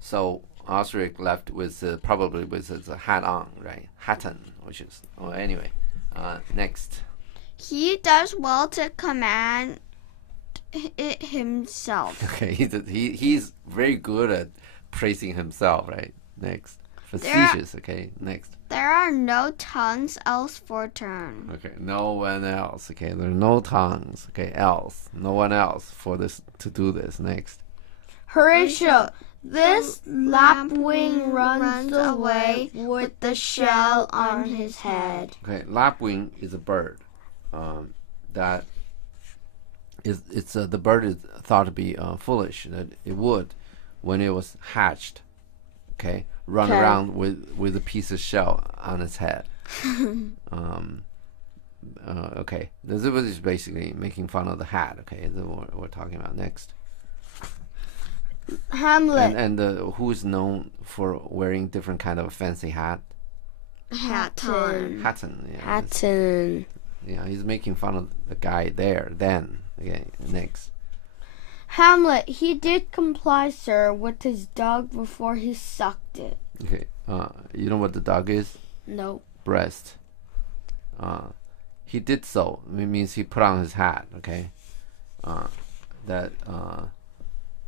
So Osric left with probably with his hat on, right? Hatten, which is anyway. Next. He does well to command it himself. Okay, he's very good at praising himself, right? Next. Facetious. Okay, next. There are no tongues else for turn. Okay, no one else. Okay, there are no tongues. Okay, else, no one else for this to do this. Next. Horatio, this lapwing runs away with the shell on his head. Okay, lapwing is a bird. That it's the bird is thought to be foolish. That it would, when it was hatched, okay, run around with a piece of shell on its head. Okay, this is basically making fun of the hat. Okay, that's what we're talking about. Next. Hamlet. And who's known for wearing different kind of fancy hat? Hatton. Hatton. Yeah, Hatton. yeah, he's making fun of the guy there. Then, okay, next. Hamlet, he did comply, sir, with his dog before he sucked it. Okay, you know what the dog is? No. Breast. He did so. It means he put on his hat. Okay.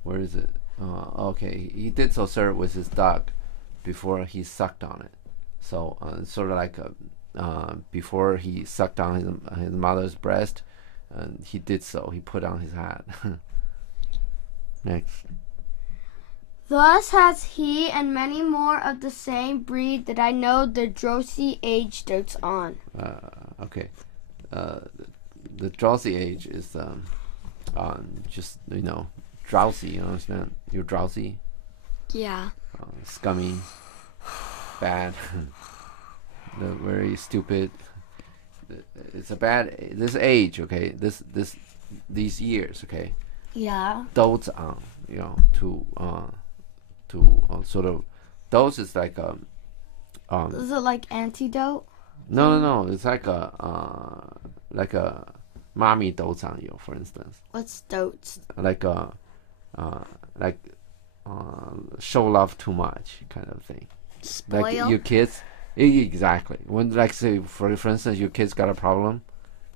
Where is it? Okay, he did so, sir, with his dog before he sucked on it. So it's sort of like before he sucked on his mother's breast, he did so. He put on his hat. Next. Thus has he and many more of the same breed that I know the drowsy age dotes on. Okay. The drowsy age is just drowsy. You understand? You're drowsy. Yeah. Scummy. Bad. Very stupid. It's a bad. This age. Okay. These years. Okay. Yeah. Dotes on. To sort of. Dotes is like Is it like antidote? No. It's like a mommy dotes on you, for instance. What's dotes? Like show love too much kind of thing. Spoil. Like your kids, exactly. When say for instance your kids got a problem,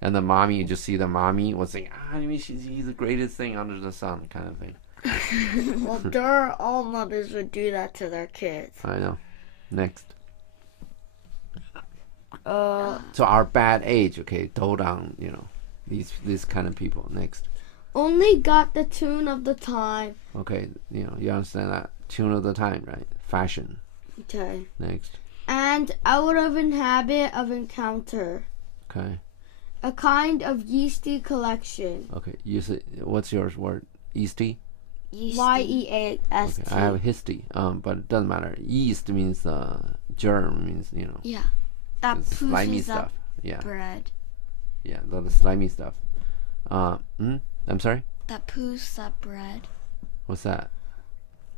and the mommy, you just see the mommy was saying, he's the greatest thing under the sun kind of thing. Well, all mothers would do that to their kids. I know. Next. So our bad age, okay, dote on these kind of people. Next. Only got the tune of the time. Okay, you understand that tune of the time, right? Fashion. Okay. Next. And out of habit of encounter. Okay. A kind of yeasty collection. Okay. What's your word? Yeasty. Yeast. Okay. I have histy. But it doesn't matter. Yeast means germ, means Yeah. That slimy pooses stuff. up Yeah. bread. Yeah, the slimy stuff. I'm sorry. That poos up bread. What's that?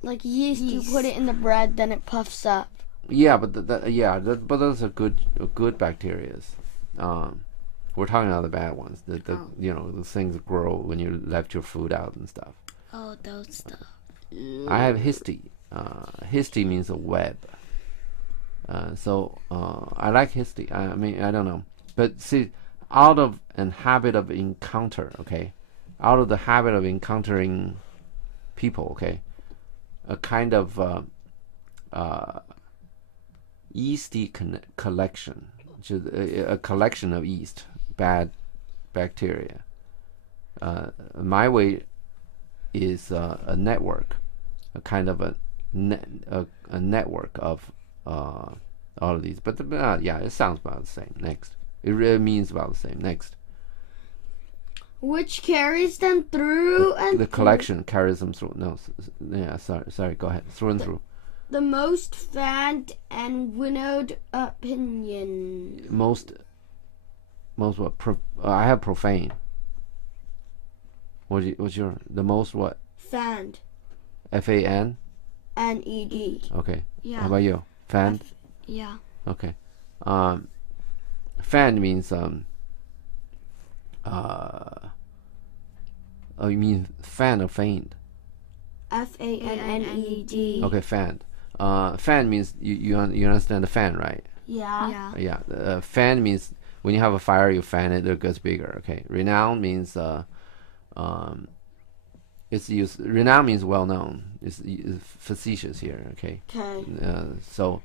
Like yeast, you put it in the bread, then it puffs up. Yeah, but but those are good bacteria. We're talking about the bad ones. The things that grow when you left your food out and stuff. Oh, those stuff. I have histy. Histy means a web. So I like histy. I mean, I don't know, but see, out of an habit of encounter, okay, out of the habit of encountering people, okay, a kind of yeasty collection, which is a collection of yeast, bad bacteria. My way is a network, a kind of a network of all of these. But yeah, it sounds about the same. Next. It really means about the same. Next. Which carries them through the collection carries them through. No, yeah, sorry. Go ahead. Through and through. The most fanned and winnowed opinion. Most what? I have profane. What's your the most what? Fanned. FAN. NED. Okay. Yeah. How about you? Fanned. Yeah. Okay. Fan means oh, you mean fan or feigned? F-A-N-N-E-D. Okay, fan. Fan means you understand the fan, right? Yeah. Yeah. Fan means when you have a fire, you fan it, it gets bigger. Okay. Renown means it's used. Renown means well known. It's facetious here. Okay. Okay. So,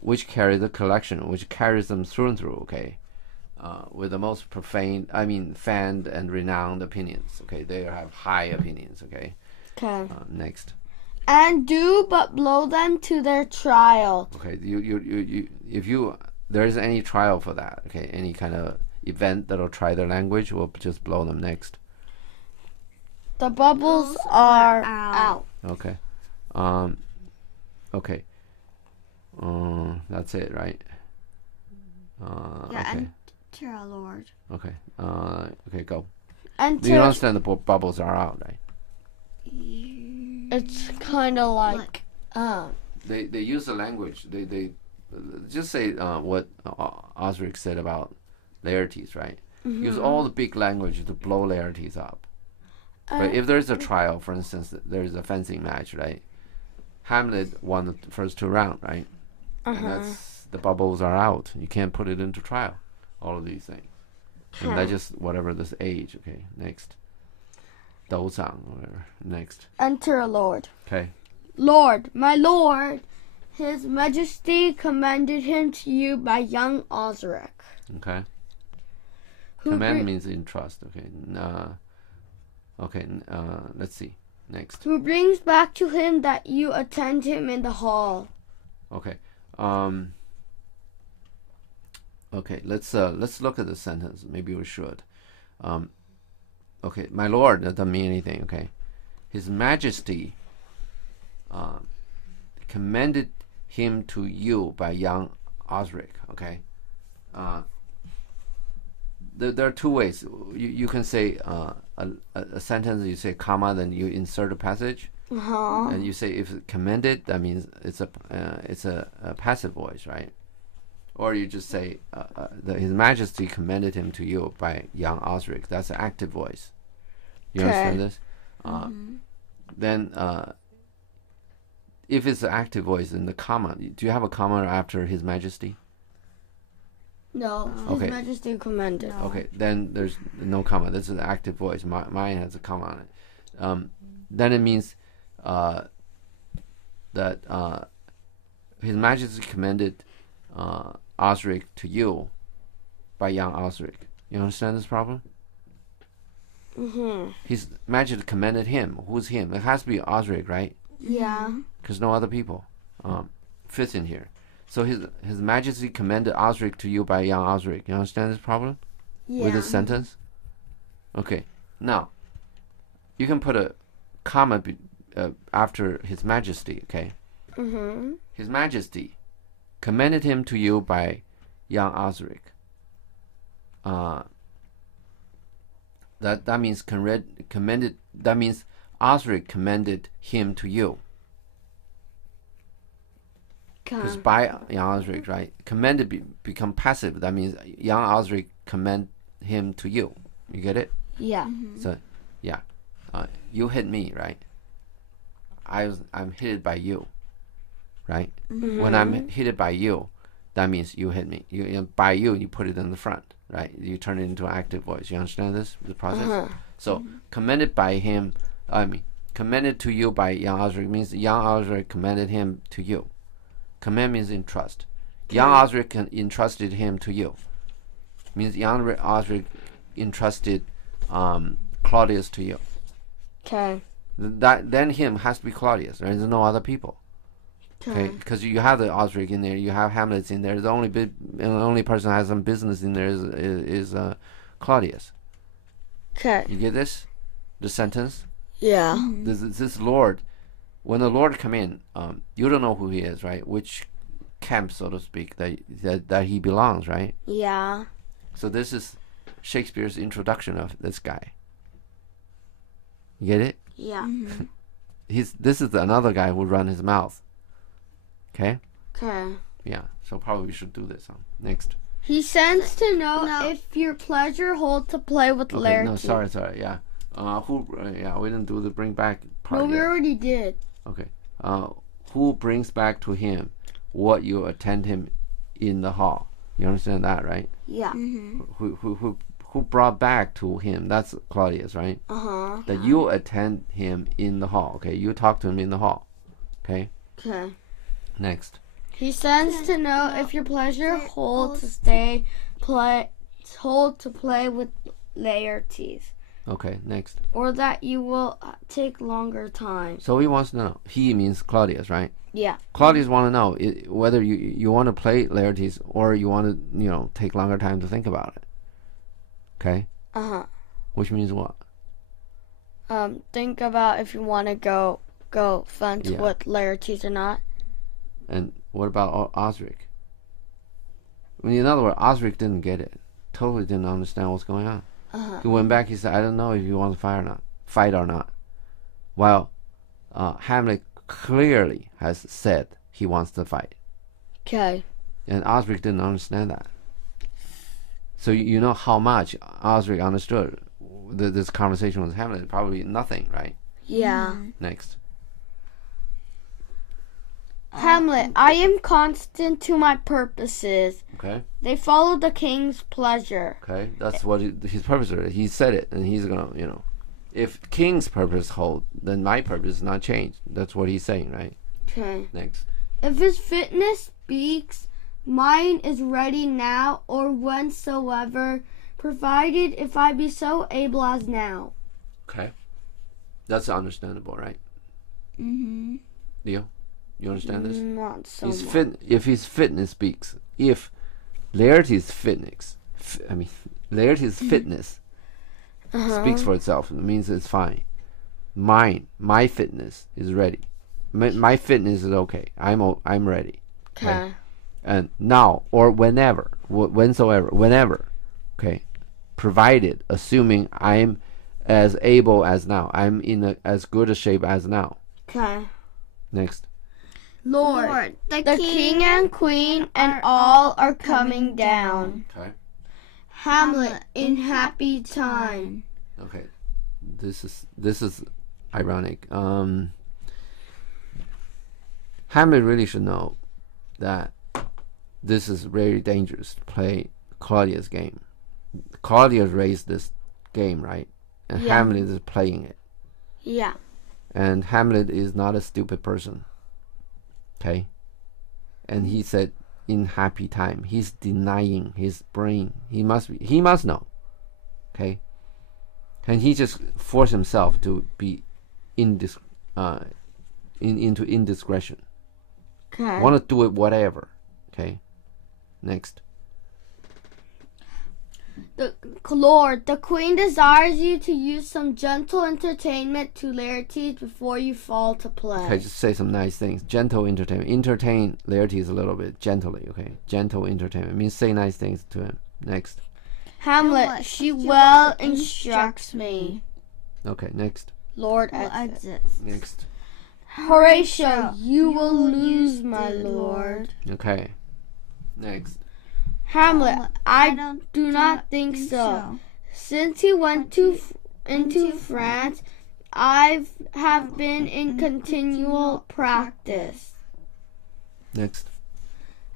which carry the collection, which carries them through and through. Okay. With the most profane, fanned and renowned opinions. Okay, they have high opinions. Okay. Okay. Next. And do but blow them to their trial. Okay, if there is any trial for that, okay, any kind of event that'll try their language, we'll just blow them next. The bubbles are out. Okay. Okay. That's it, right? Okay. Enter our Lord. Okay. Okay, go. Enter. You understand the bubbles are out, right? It's kind of like They use the language. They just say what Osric said about Laertes, right? Use all the big language to blow Laertes up. But if there's a trial, for instance, there's a fencing match, right? Hamlet won the first 2 rounds, right? And that's the bubbles are out. You can't put it into trial. All of these things. And that's just whatever this age. Okay, next. Douzang, whatever. Next. enter a lord. Okay. Lord, my lord, his majesty commended him to you by young Osric. Okay. Who Command means entrust. Okay. Let's see. Next. Who brings back to him that you attend him in the hall. Okay. Okay. Let's look at the sentence. Maybe we should. Okay. My lord, that doesn't mean anything. Okay. His Majesty commended him to you by young Osric. Okay. There are 2 ways. You can say a sentence. You say comma, then you insert a passage, and you say if commended, that means it's a passive voice, right? Or you just say His Majesty commended him to you by young Osric. That's an active voice. You understand this? Then if it's an active voice in the comma, do you have a comma after His Majesty? No, Okay. his majesty commended. Okay, then there's no comma. This is an active voice. Mine has a comma on it. Then it means that His Majesty commended Osric to you by young Osric. You understand this problem? His Majesty commended him. Who's him? It has to be Osric, right? Yeah. Because no other people fits in here. So His Majesty commended Osric to you by young Osric. You understand this problem? Yeah. With this sentence? Okay. Now, you can put a comma after His Majesty, okay? His Majesty commended him to you by young Osric. That means commended. That means Osric commended him to you. Because by young Osric, right? Commended become passive. That means young Osric commend him to you. You get it? Yeah. So, yeah, you hit me, right? I'm hit by you, right? When I'm hit by you, that means you hit me. By you, you put it in the front, right? You turn it into an active voice. You understand the process? So commended by him. Commended to you by young Osric means young Osric commended him to you. Commend means entrust. Young Osric entrusted him to you. Means young Osric entrusted Claudius to you. Okay. Then him has to be Claudius. Right? There's no other people. Okay, because you have the Osric in there, you have Hamlet in there. The only person who has some business in there is Claudius. Okay. You get this? The sentence. Yeah. This Lord, when the Lord come in, you don't know who he is, right? Which camp, so to speak, that he belongs, right? Yeah. So this is Shakespeare's introduction of this guy. You get it? Yeah. This is another guy who run his mouth. Okay? Okay. Yeah. So probably we should do this. Next. He sends to know if your pleasure hold to play with Okay, Laertes. no, sorry. Yeah. Yeah, we didn't do the bring back part No, we yet. already did. Okay. Who brings back to him what you attend him in the hall? You understand that, right? Yeah. Who brought back to him? That's Claudius, right? That you attend him in the hall. Okay, you talk to him in the hall. Okay. Okay. Next. He sends to know if your pleasure holds to play with Laertes, Okay. Next. or that you will take longer time. So he wants to know. He means Claudius, right? Yeah. Claudius want to know whether you want to play Laertes or you want to take longer time to think about it. Okay. Which means what? Think about if you want to go fence with Laertes or not. And what about Osric? In other words, Osric didn't get it. Totally didn't understand what's going on. He went back. He said, "I don't know if you want to fight or not." While Hamlet clearly has said he wants to fight. Okay. And Osric didn't understand that. So you know how much Osric understood this conversation with Hamlet? Probably nothing, right? Yeah. Next. Hamlet, I am constant to my purposes. Okay. They follow the king's pleasure. Okay. That's what his purpose is. He said it, and he's gonna, if king's purpose hold, then my purpose is not changed. That's what he's saying, right? Okay. Next. If his fitness speaks, mine is ready now or whensoever, provided if I be so able as now. Okay. That's understandable, right? Leo, you understand this? Not so His much. if his fitness speaks, if Laertes' fitness, Laertes' fitness speaks for itself, it means it's fine. My fitness is ready. My fitness is okay. I'm ready. Okay. And now or whenever, whenever, okay, provided, assuming I'm as able as now, I'm in as good a shape as now. Okay. Next. Lord, the king and queen and all are coming down. Okay. Hamlet, in happy time. Okay. This is ironic. Hamlet really should know that this is very dangerous to play Claudius' game. Claudius raised this game, right? And Yeah. Hamlet is playing it. Yeah. And Hamlet is not a stupid person. Okay? And he said in happy time. He's denying his brain. He must know. Okay? And he just forced himself to be into indiscretion. Okay. Want to do it whatever. Okay? Next. Lord, the queen desires you to use some gentle entertainment to Laertes before you fall to play. Okay, just say some nice things. Gentle entertainment. Entertain Laertes a little bit gently, okay? Gentle entertainment means say nice things to him. Next. Hamlet, she well instructs me. Okay, next. Lord exits. Next. Horatio, you will lose, my lord. Okay. Next. Hamlet, I do not think so. Since he went into France, I have been in continual practice. Next.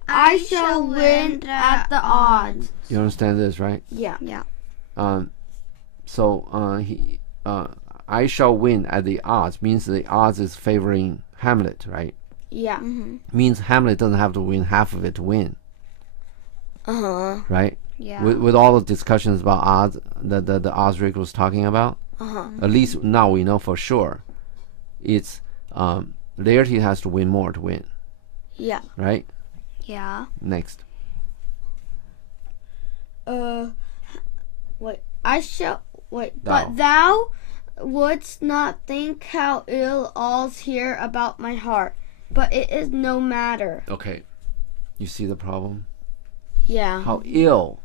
I shall win at the odds. You understand this, right? Yeah. I shall win at the odds means the odds is favoring Hamlet, right? Yeah. Means Hamlet doesn't have to win half of it to win. Right? Yeah. With all the discussions about odds that the Osric was talking about, at least now we know for sure it's Laertes has to win more to win. Yeah. Right? Yeah. Next. But thou wouldst not think how ill all's here about my heart, but it is no matter. Okay. You see the problem? Yeah. How ill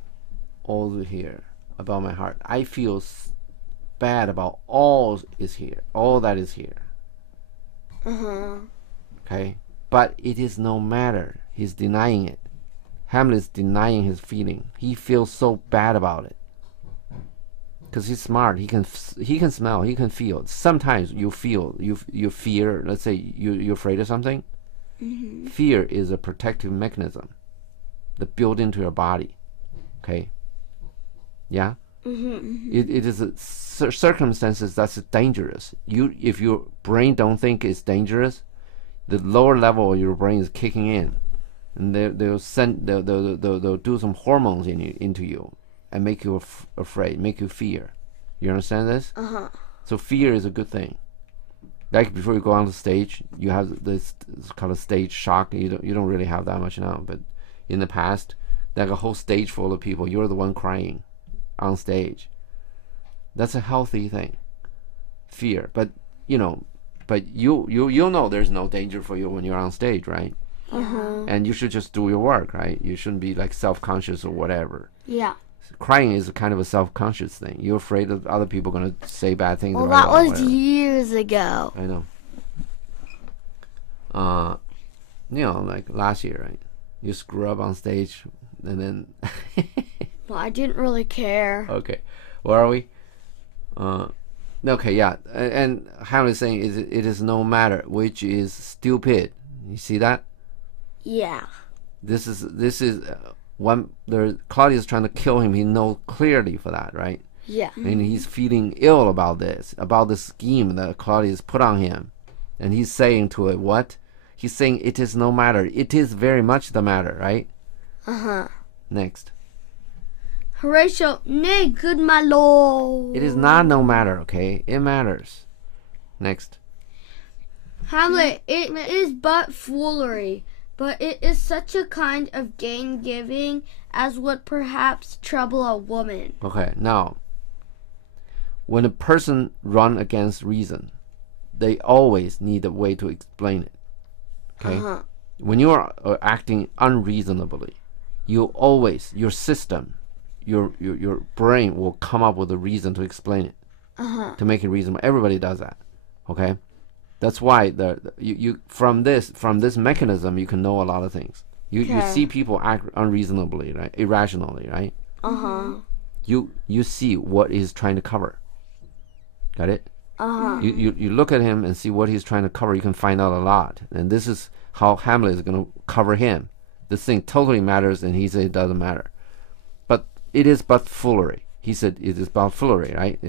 all here about my heart. I feel bad about all that is here. Okay? But it is no matter. He's denying it. Hamlet's denying his feeling. He feels so bad about it. because he's smart. He can smell. He can feel. Sometimes you feel you fear. Let's say you're afraid of something. Mm-hmm. Fear is a protective mechanism that built into your body. Okay. Yeah. Mm-hmm. It is a circumstances that's dangerous. If your brain don't think it's dangerous, the lower level of your brain is kicking in, and they'll do some hormones into you, and make you afraid, make you fear. You understand this? So fear is a good thing. Like before you go on the stage, you have this kind of stage shock. You don't really have that much now, but in the past, like a whole stage full of people, you're the one crying on stage. That's a healthy thing. Fear, but you know there's no danger for you when you're on stage, right? And you should just do your work, right? You shouldn't be like self-conscious or whatever. Yeah. Crying is kind of a self-conscious thing. You're afraid that other people are going to say bad things. Well, right, that was whatever. years ago. I know. Like last year, right? You screw up on stage, and then. Well, I didn't really care. Okay, where are we? Okay, yeah, and Hamlet is saying it is no matter, which is stupid. You see that? Yeah. This is when Claudius is trying to kill him. He knows clearly for that, right? Yeah. And he's feeling ill about the scheme that Claudius put on him, and he's saying to it, what? He's saying it is no matter. It is very much the matter, right? Next. Horatio, nay, good my lord. It is not no matter, okay? It matters. Next. Hamlet, it is but foolery, but it is such a kind of gain-giving as would perhaps trouble a woman. Okay, now, when a person run against reason, they always need a way to explain it. Okay? When you are acting unreasonably, your system, your brain will come up with a reason to explain it, to make it reasonable. Everybody does that. Okay? That's why you from this mechanism you can know a lot of things. You see people act unreasonably, right? Irrationally, right? You see what he's trying to cover. Got it? You look at him and see what he's trying to cover. You can find out a lot, and this is how Hamlet is going to cover him. This thing totally matters, and he said it doesn't matter. But it is but foolery. He said it is but foolery, right?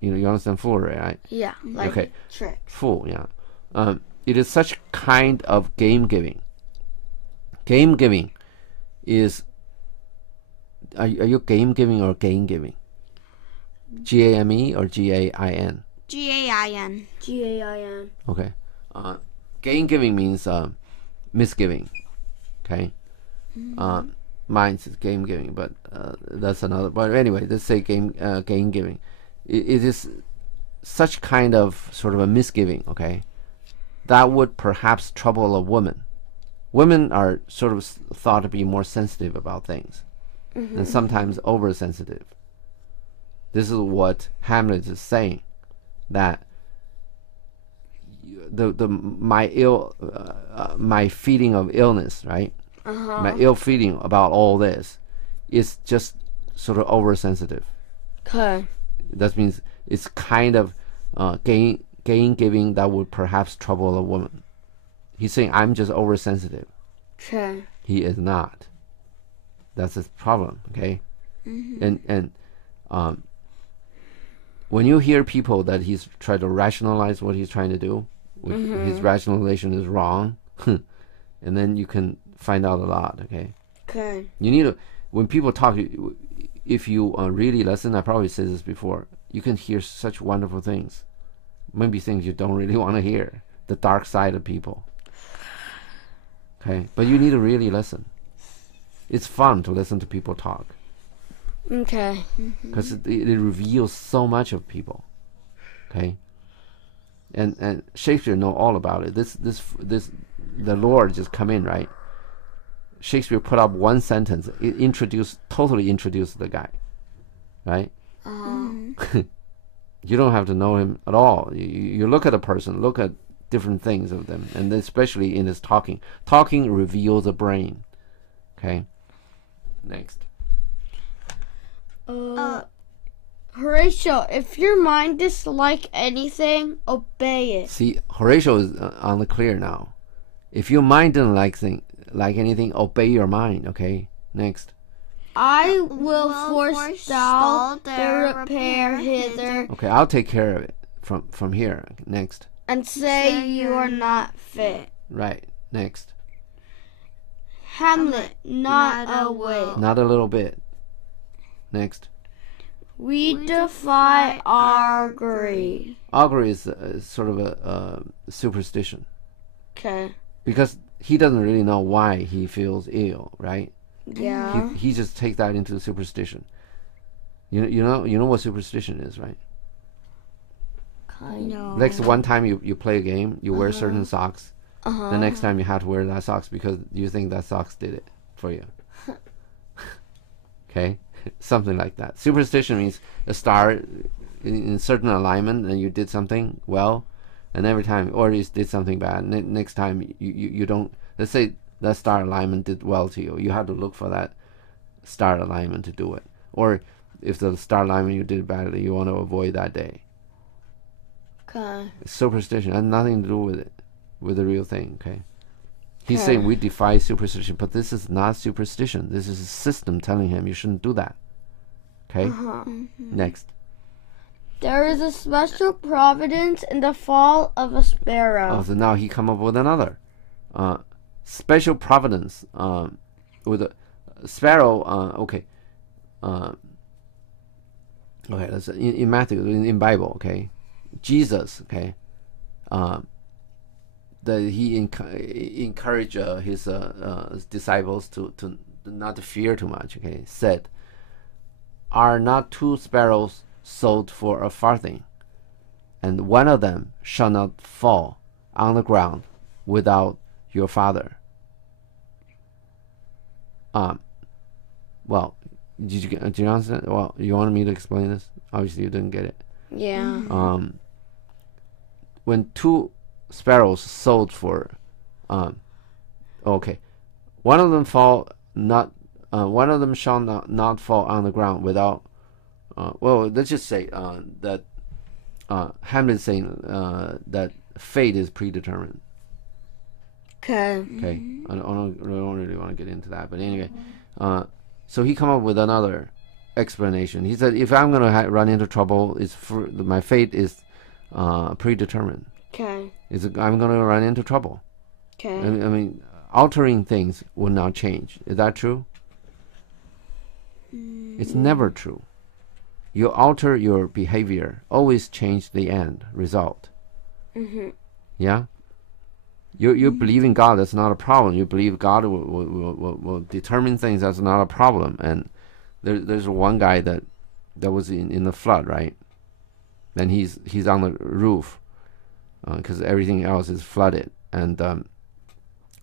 You understand foolery, right? Yeah, like Okay. tricks. Fool, yeah. It is such kind of game giving. Game giving is. Are you game giving or gain giving? GAME or GAIN? GAIN. GAIN. Okay. Gain giving means misgiving. Okay. Mine is game giving, but that's another. But anyway, let's say gain giving. It is such kind of sort of a misgiving. Okay, that would perhaps trouble a woman. Women are sort of thought to be more sensitive about things, and sometimes oversensitive. This is what Hamlet is saying, that my feeling of illness, right? My ill feeling about all this is just sort of oversensitive. Okay. That means it's kind of gain giving that would perhaps trouble a woman. He's saying I'm just oversensitive. Okay. He is not. That's his problem. Okay. And when you hear people that he's trying to rationalize what he's trying to do, his rationalization is wrong, and then you can find out a lot. Okay. Okay. You need to, when people talk, if you really listen, I probably said this before, you can hear such wonderful things. Maybe things you don't really want to hear. The dark side of people. Okay. But you need to really listen. It's fun to listen to people talk. Okay. Because it reveals so much of people. Okay. And Shakespeare know all about it. This the Lord just come in, right? Shakespeare put up one sentence. It totally introduced the guy, right? You don't have to know him at all. You look at a person, look at different things of them, and especially in his talking. Talking reveals the brain. Okay. Next. Horatio, if your mind dislikes anything, obey it. See, Horatio is on the clear now. If your mind doesn't like anything, obey your mind. Okay. Next. I will forestall the repair hither. Okay, I'll take care of it from here. Next. And say you are not fit. Right. Next. Hamlet, not a whit. Not a little bit. Next. We defy augury. Augury is sort of a superstition. Okay. Because he doesn't really know why he feels ill, right? Yeah. He just takes that into superstition. You know what superstition is, right? No. Like one time you play a game, you wear certain socks. The next time you have to wear that socks because you think that socks did it for you. Okay? Something like that. Superstition means a star in certain alignment and you did something well, and every time, or you did something bad, next time you don't, let's say that star alignment did well to you, you have to look for that star alignment to do it. Or if the star alignment you did badly, you want to avoid that day. Okay. Superstition has nothing to do with it, with the real thing, okay? He's saying we defy superstition, but this is not superstition. This is a system telling him you shouldn't do that. Okay? Next. There is a special providence in the fall of a sparrow. Oh, so now he come up with another. Special providence with a sparrow. Okay. Okay, that's in Matthew, in Bible, okay? Jesus, okay? That he encouraged his disciples to not to fear too much. Okay, said, "Are not 2 sparrows sold for a farthing, and one of them shall not fall on the ground without your Father?" Well, did you understand? Well, you wanted me to explain this. Obviously, you didn't get it. Yeah. When 2 sparrows sold for, okay, one of them one of them shall not fall on the ground without. Well, let's just say that Hamlet is saying that fate is predetermined. Okay. Okay, I don't really want to get into that, but anyway, so he come up with another explanation. He said, if I'm going to run into trouble, my fate is predetermined. Okay. I'm going to run into trouble. Okay. I mean, altering things will not change. Is that true? It's never true. You alter your behavior, always change the end result. Yeah? You believe in God, that's not a problem. You believe God will determine things, that's not a problem. And there's one guy that was in the flood, right? And he's on the roof because everything else is flooded. And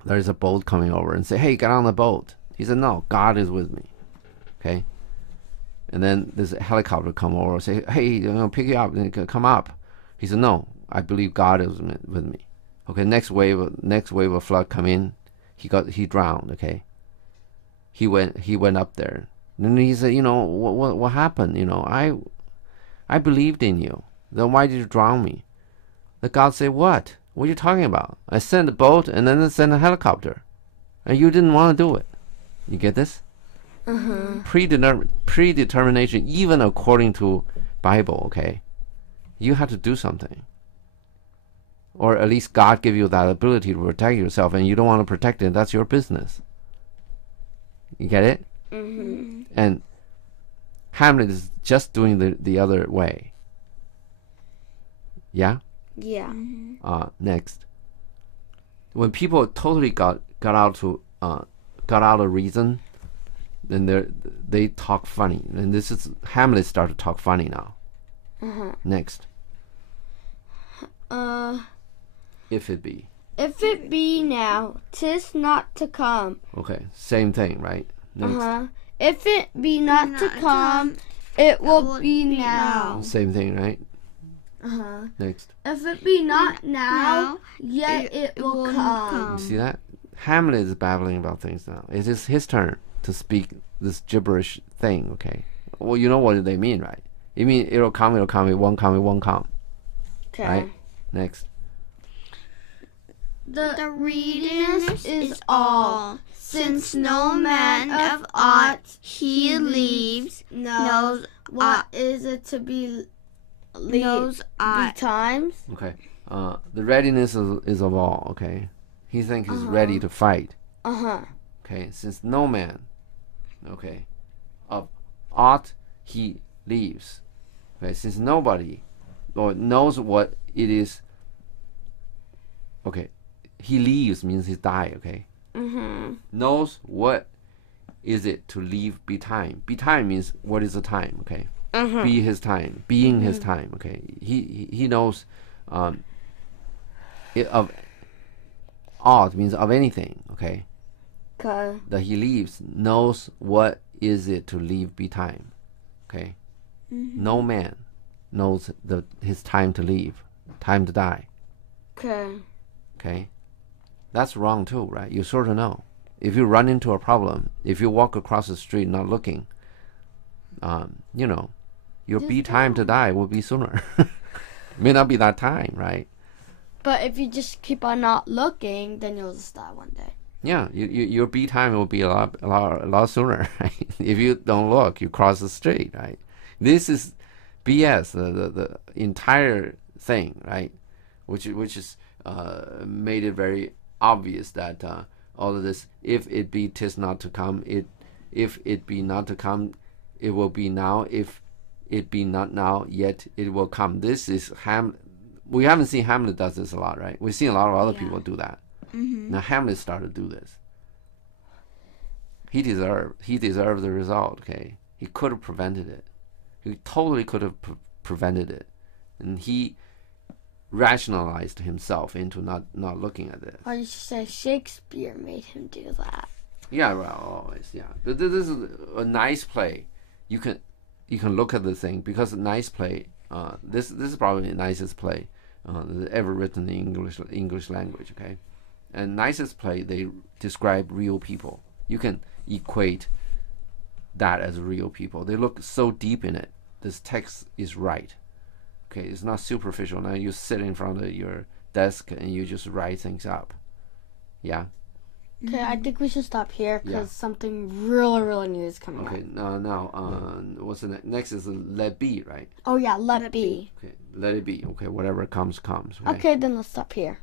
there's a boat coming over and say, "Hey, get on the boat." He said, "No, God is with me." Okay? And then there's a helicopter come over and say, "Hey, pick you up, come up." He said, "No, I believe God is with me." Okay, next wave of flood come in, he drowned. Okay, he went up there, and then he said, what happened? I believed in you. Then why did you drown me? The God said, what are you talking about? I sent a boat and then I sent a helicopter, and you didn't want to do it. You get this? Predetermination, even according to Bible. Okay, you have to do something. Or at least God give you that ability to protect yourself, and you don't want to protect it, that's your business. You get it? And Hamlet is just doing the other way. Yeah? Yeah. Next. When people totally got out of reason, then they talk funny. And this is Hamlet started to talk funny now. Next. If it be. If it be now, 'tis not to come. Okay, same thing, right? Next. If it be not to come, it will be now. Same thing, right? Next. If it be not now, yet it will come. See that? Hamlet is babbling about things now. It is his turn to speak this gibberish thing, okay? Well, you know what they mean, right? You mean it'll come, it won't come, it won't come. Okay. Right? Next. The readiness is all, since no man of aught he leaves knows what is it to be betimes. Okay. The readiness is of all, okay? He thinks he's ready to fight. Okay, since no man, okay, of aught he leaves. Okay, since nobody knows what it is. Okay, he leaves means he die, okay? Knows what is it to leave betime. Betime means what is the time, okay? Be his time, being his time, okay? He knows of aught means of anything, okay? Okay. That he leaves knows what is it to leave betime, okay? No man knows his time to leave, time to die. Okay, that's wrong too, right? You sort of know. If you run into a problem, if you walk across the street not looking, your be time to die will be sooner. May not be that time, right? But if you just keep on not looking, then you'll just die one day. Yeah, your be time will be a lot sooner, right? If you don't look, you cross the street, right? This is BS, the entire thing, right? Which is made it very obvious that all of this, if it be 'tis not to come, if it be not to come, it will be now. If it be not now, yet it will come. This is we haven't seen Hamlet does this a lot, right? We've seen a lot of other people do that. Now Hamlet started to do this. He deserved the result. Okay, he could have prevented it. He totally could have prevented it, and he rationalized himself into not looking at this. Or you should say Shakespeare made him do that. Yeah, well, always, yeah. But this is a nice play. You can look at the thing because a nice play. This is probably the nicest play ever written in English language. Okay, and nicest play, they describe real people. You can equate that as real people. They look so deep in it. This text is right. Okay, it's not superficial. Now you sit in front of your desk and you just write things up. Yeah. Okay, I think we should stop here because something really, really new is coming up. Okay, now what's the next is let be, right? Oh yeah, let be. Okay, let it be. Okay, whatever comes. Right? Okay, then let's stop here.